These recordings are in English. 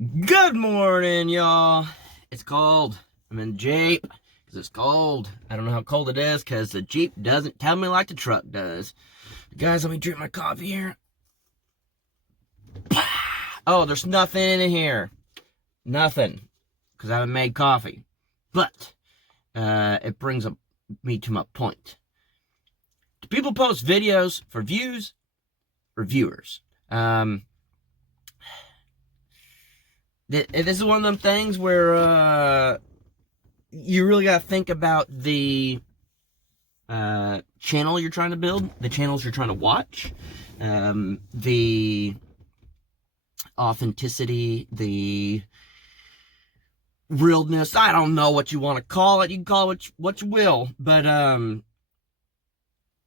Good morning, y'all. It's cold. I'm in the Jeep because it's cold. I don't know how cold it is because the Jeep doesn't tell me like the truck does. Guys, let me drink my coffee here. Oh, there's nothing in here. Nothing. Because I haven't made coffee. But it brings me to my point. Do people post videos for views or viewers? This is one of them things where you really got to think about the channel you're trying to build, the channels you're trying to watch, the authenticity, the realness. I don't know what you want to call it. You can call it what you will. But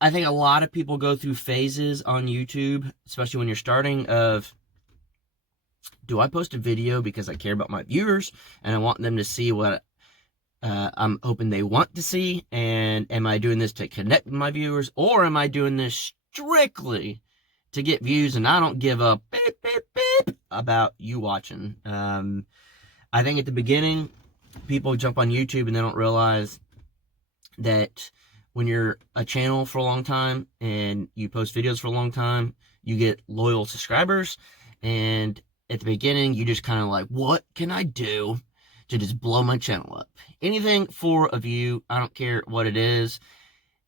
I think a lot of people go through phases on YouTube, especially when you're starting, of, do I post a video because I care about my viewers and I want them to see what I'm hoping they want to see? And am I doing this to connect with my viewers? Or am I doing this strictly to get views and I don't give a beep, beep, beep about you watching? I think at the beginning, people jump on YouTube and they don't realize that when you're a channel for a long time and you post videos for a long time, you get loyal subscribers. And at the beginning, you just kind of like, what can I do to just blow my channel up? Anything for a view. I don't care what it is.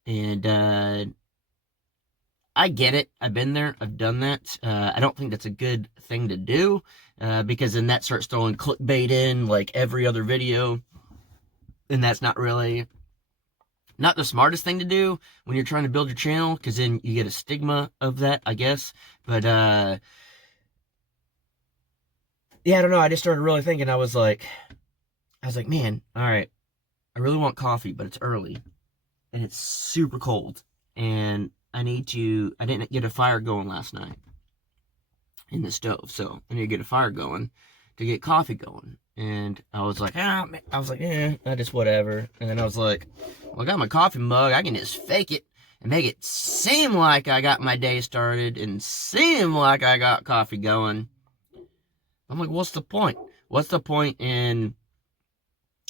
And I get it. I've been there. I've done that. I don't think that's a good thing to do because then that starts throwing clickbait in like every other video. And that's not the smartest thing to do when you're trying to build your channel, because then you get a stigma of that, I guess. But yeah, I don't know. I just started really thinking. I was like, man, all right, I really want coffee, but it's early and it's super cold, and I didn't get a fire going last night in the stove, so I need to get a fire going to get coffee going. And I was like, I just whatever. And then I was like, well, I got my coffee mug. I can just fake it and make it seem like I got my day started and seem like I got coffee going. I'm like, what's the point? What's the point in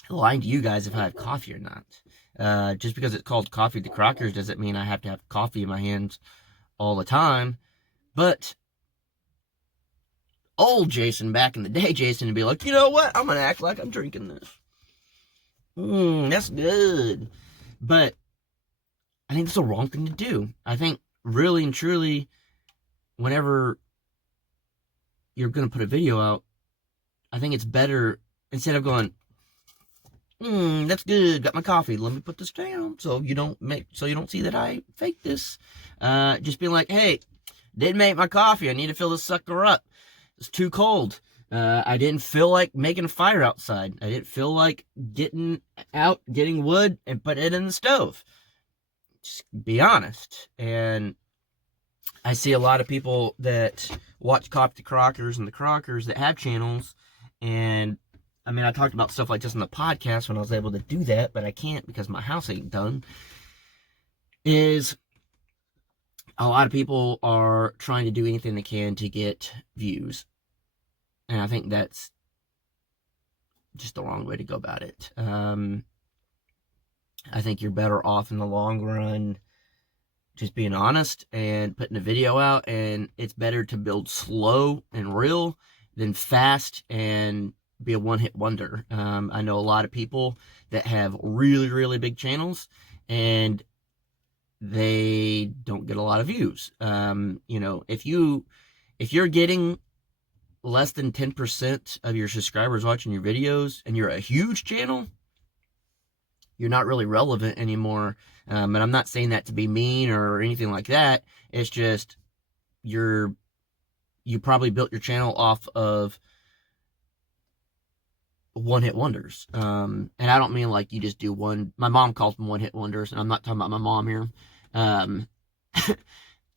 lying to you guys if I have coffee or not? Just because it's called Coffee with the Crockers doesn't mean I have to have coffee in my hands all the time. But old Jason, back in the day, Jason would be like, you know what? I'm going to act like I'm drinking this. That's good. But I think that's the wrong thing to do. I think really and truly, whenever you're going to put a video out, I think it's better, instead of going, that's good, got my coffee, let me put this down so you don't see that I faked this. Just being like, hey, didn't make my coffee, I need to fill this sucker up. It's too cold. I didn't feel like making a fire outside. I didn't feel like getting wood and put it in the stove. Just be honest. And I see a lot of people that watch Coffee with the Crockers and the Crockers that have channels. And I mean, I talked about stuff like this in the podcast when I was able to do that, but I can't because my house ain't done. Is a lot of people are trying to do anything they can to get views. And I think that's just the wrong way to go about it. I think you're better off in the long run just being honest and putting a video out. And it's better to build slow and real than fast and be a one-hit wonder. I know a lot of people that have really, really big channels and they don't get a lot of views. If you're getting less than 10% of your subscribers watching your videos and you're a huge channel, you're not really relevant anymore. And I'm not saying that to be mean or anything like that. It's just you probably built your channel off of one-hit wonders. And I don't mean like you just do one. My mom calls them one-hit wonders, and I'm not talking about my mom here.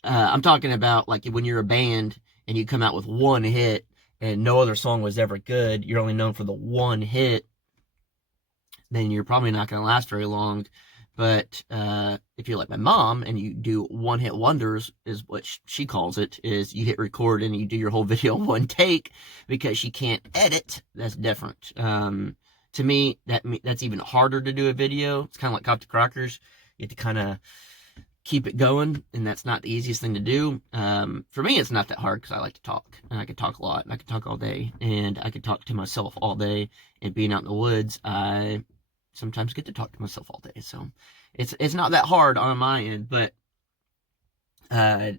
I'm talking about like when you're a band and you come out with one hit and no other song was ever good, you're only known for the one hit, then you're probably not going to last very long. But if you're like my mom and you do one-hit wonders, is what she calls it, is you hit record and you do your whole video in one take because she can't edit, that's different. To me, that's even harder to do a video. It's kind of like Cop to Crockers. You have to kind of keep it going, and that's not the easiest thing to do. For me, it's not that hard because I like to talk, and I can talk a lot, and I can talk all day, and I can talk to myself all day. And being out in the woods, I sometimes get to talk to myself all day, so it's not that hard on my end. But yeah,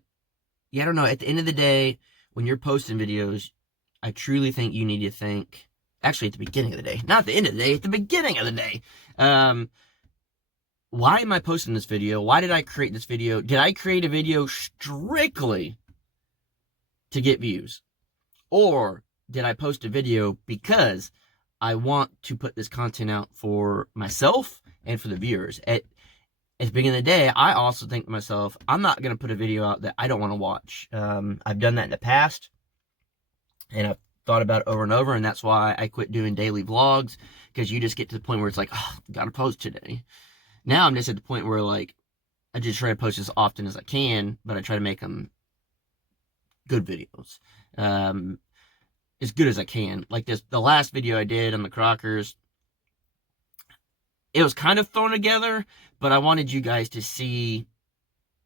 I don't know. At the end of the day, when you're posting videos, I truly think you need to think. Actually, at the beginning of the day, not at the end of the day, at the beginning of the day. Why am I posting this video? Why did I create this video? Did I create a video strictly to get views? Or did I post a video because I want to put this content out for myself and for the viewers? At the beginning of the day, I also think to myself, I'm not going to put a video out that I don't want to watch. I've done that in the past, and I've thought about it over and over, and that's why I quit doing daily vlogs, because you just get to the point where it's like, oh, gotta post today. Now I'm just at the point where, like, I just try to post as often as I can, but I try to make them good videos. As good as I can. Like the last video I did on the Crockers, it was kind of thrown together, but I wanted you guys to see,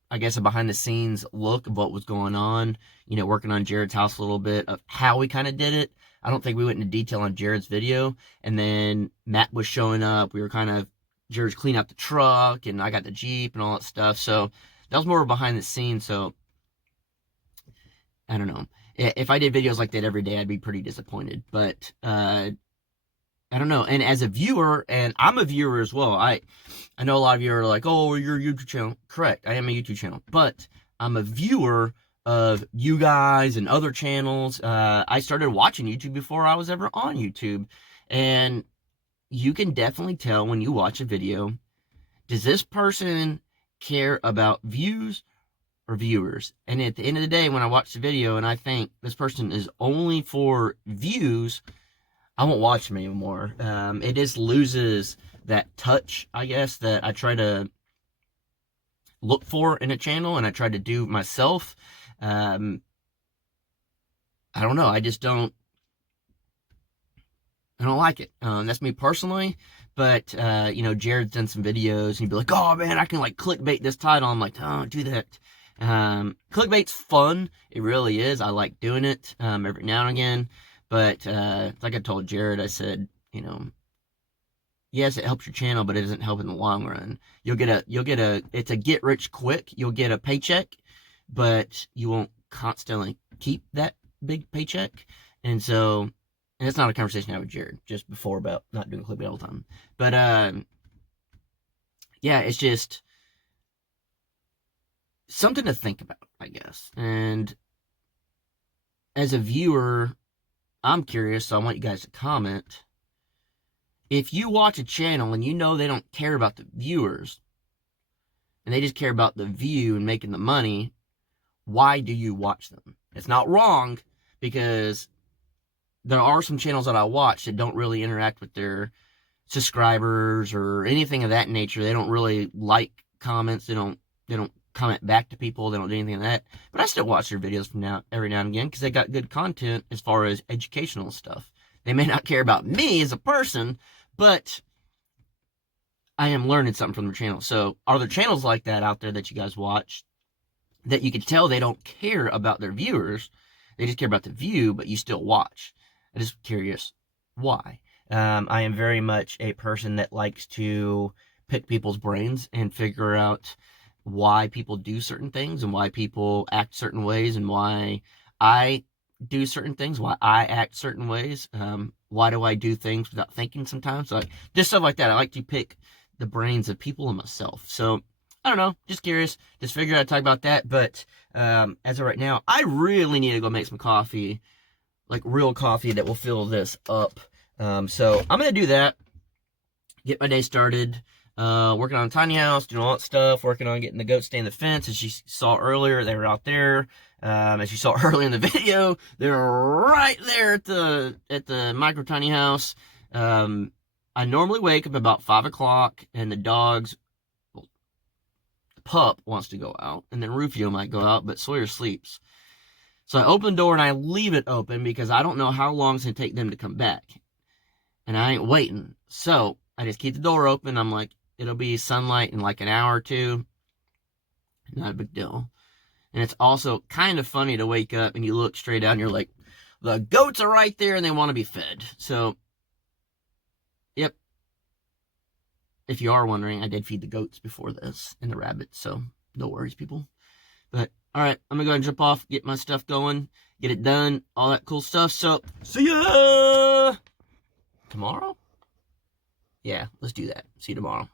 I guess, a behind the scenes look of what was going on, you know, working on Jared's house a little bit, of how we kind of did it. I don't think we went into detail on Jared's video. And then Matt was showing up. We were kind of, Jared's cleaning out the truck, and I got the Jeep and all that stuff. So that was more behind the scenes. So I don't know. If I did videos like that every day, I'd be pretty disappointed. But I don't know. And as a viewer, and I'm a viewer as well, I know a lot of you are like, oh, you're a YouTube channel. Correct, I am a YouTube channel. But I'm a viewer of you guys and other channels. I started watching YouTube before I was ever on YouTube. And you can definitely tell when you watch a video, does this person care about views or viewers? And at the end of the day, when I watch the video and I think this person is only for views, I won't watch them anymore. It just loses that touch, I guess, that I try to look for in a channel, and I try to do myself. I don't know. I don't like it. That's me personally. But, you know, Jared's done some videos, and he'd be like, oh, man, I can, like, clickbait this title. I'm like, don't do that. Clickbait's fun. It really is. I like doing it every now and again. But like I told Jared, I said, you know, yes, it helps your channel, but it doesn't help in the long run. It's a get rich quick. You'll get a paycheck, but you won't constantly keep that big paycheck. And so, and it's not a conversation I had with Jared just before about not doing clickbait all the time. But yeah, it's just something to think about, I guess. And as a viewer, I'm curious, so I want you guys to comment. If you watch a channel and you know they don't care about the viewers, and they just care about the view and making the money, why do you watch them? It's not wrong, because there are some channels that I watch that don't really interact with their subscribers or anything of that nature. They don't really like comments. They don't comment back to people. They don't do anything like that. But I still watch their videos every now and again, because they got good content as far as educational stuff. They may not care about me as a person, but I am learning something from their channel. So are there channels like that out there that you guys watch that you can tell they don't care about their viewers? They just care about the view, but you still watch. I'm just curious why. I am very much a person that likes to pick people's brains and figure out why people do certain things and why people act certain ways and why I do certain things, why I act certain ways. Why do I do things without thinking sometimes? Like, just stuff like that. I like to pick the brains of people and myself. So, I don't know. Just curious. Just figured I'd talk about that. But as of right now, I really need to go make some coffee, like real coffee that will fill this up. So, I'm going to do that. Get my day started. Working on a tiny house, doing all that stuff, working on getting the goats stay in the fence. As you saw earlier, they were out there. As you saw earlier in the video, they were right there at the micro tiny house. I normally wake up about 5 o'clock, and the dogs Pup wants to go out, and then Rufio might go out, but Sawyer sleeps. So I open the door and I leave it open because I don't know how long it's going to take them to come back. And I ain't waiting. So I just keep the door open. I'm like, it'll be sunlight in like an hour or two. Not a big deal. And it's also kind of funny to wake up and you look straight out and you're like, the goats are right there and they want to be fed. So, yep. If you are wondering, I did feed the goats before this and the rabbits. So, no worries, people. But, alright, I'm going to go ahead and jump off, get my stuff going, get it done, all that cool stuff. So, see ya! Tomorrow? Yeah, let's do that. See you tomorrow.